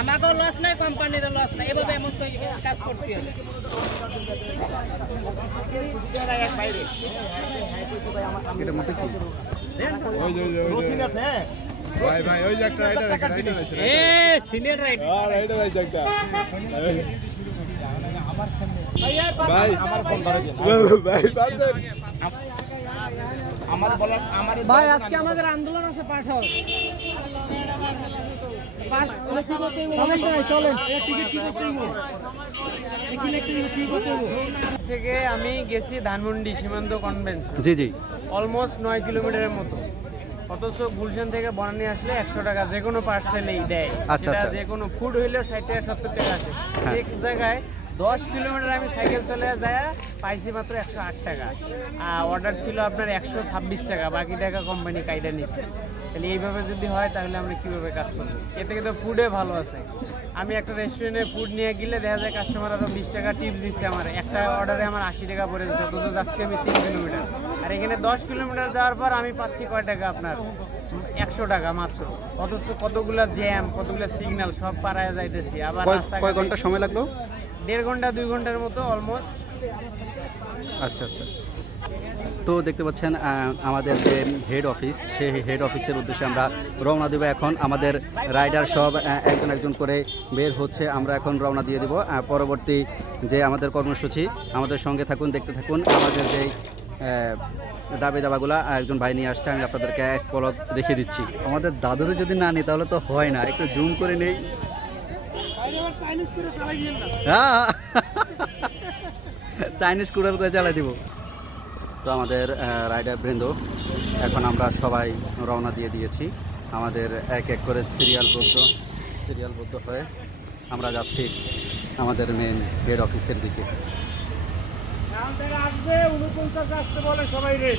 আমাকেও লস নাই, কোম্পানিরও লস নাই, এভাবে এমন তো কাজ করতে হবে। এটা মধ্যে কি ভাই ভাই ওই যে একটা রাইডার আছে এ সিনিয়র রাইড রাইডার আছে একটা ভাই আমার ফোন ধরে ভাই ভাই আজকে আমাদের আন্দোলন আছে পাঠক থেকে আমি গেছি ধানমন্ডি সীমান্ত কনভেনশন, জি জি অলমোস্ট 9 কিলোমিটারের মতো। অথচ গুলশান থেকে বনানী আসলে 100 টাকা যে কোনো পার্সেলেই দেয়। আচ্ছা, সেটা আচ্ছা। যে কোনো ফুড হইলেও 60 টাকা 70 টাকা আছে। হ্যাঁ। এক জায়গায় 10 কিলোমিটার আমি সাইকেল চলে যায় পাইছি মাত্র 108 টাকা। আর অর্ডার ছিল আপনার 126 টাকা, বাকি টাকা কোম্পানি কাইটা নিচ্ছে। তাহলে এইভাবে যদি হয় তাহলে আমরা কীভাবে কাজ করবো? এ থেকে তো ফুডে ভালো আছে। আমি একটা রেস্টুরেন্টে ফুড নিয়ে গেলে দেখা যায় কাস্টমার আরও 20 টাকা টিপস দিচ্ছে আমার, একটা অর্ডারে আমার 80 টাকা পড়ে দিচ্ছে, অথচ যাচ্ছি আমি 3 কিলোমিটার। আর এখানে 10 কিলোমিটার যাওয়ার পর আমি পাচ্ছি কয় টাকা আপনার 100 টাকা মাত্র, অথচ কতগুলা জ্যাম কতগুলা সিগন্যাল সব পাড়ায় যাইতেছি। আবার কয় ঘন্টা সময় লাগলো? 1.5 ঘন্টা 2 ঘন্টার মতো অলমোস্ট। আচ্ছা আচ্ছা। তো দেখতে পাচ্ছেন আমাদের যে হেড অফিস, সেই হেড অফিসের উদ্দেশ্যে আমরা রওনা দেবো এখন। আমাদের রাইডার সব একজন একজন করে বের হচ্ছে, আমরা এখন রওনা দিয়ে দেব পরবর্তী যে আমাদের কর্মসূচি। আমাদের সঙ্গে থাকুন, দেখতে থাকুন। আমাদের যে দাবি দাবাগুলা একজন ভাই নিয়ে আসছে, আমি আপনাদেরকে এক পলক দেখিয়ে দিচ্ছি। আমাদের দাদুরে যদি না নিই তাহলে তো হয় না, একটু জুম করে নেই। হ্যাঁ, চাইনিজ কুড়াল করে চালাই দিব। তো আমাদের রাইডার বৃন্দ এখন আমরা সবাই রওনা দিয়ে দিয়েছি। আমাদের এক এক করে সিরিয়ালবদ্ধ হয়ে আমরা যাচ্ছি আমাদের মেন হেড অফিসের দিকে। আসবে 49 আসতে বলে সবাই রে।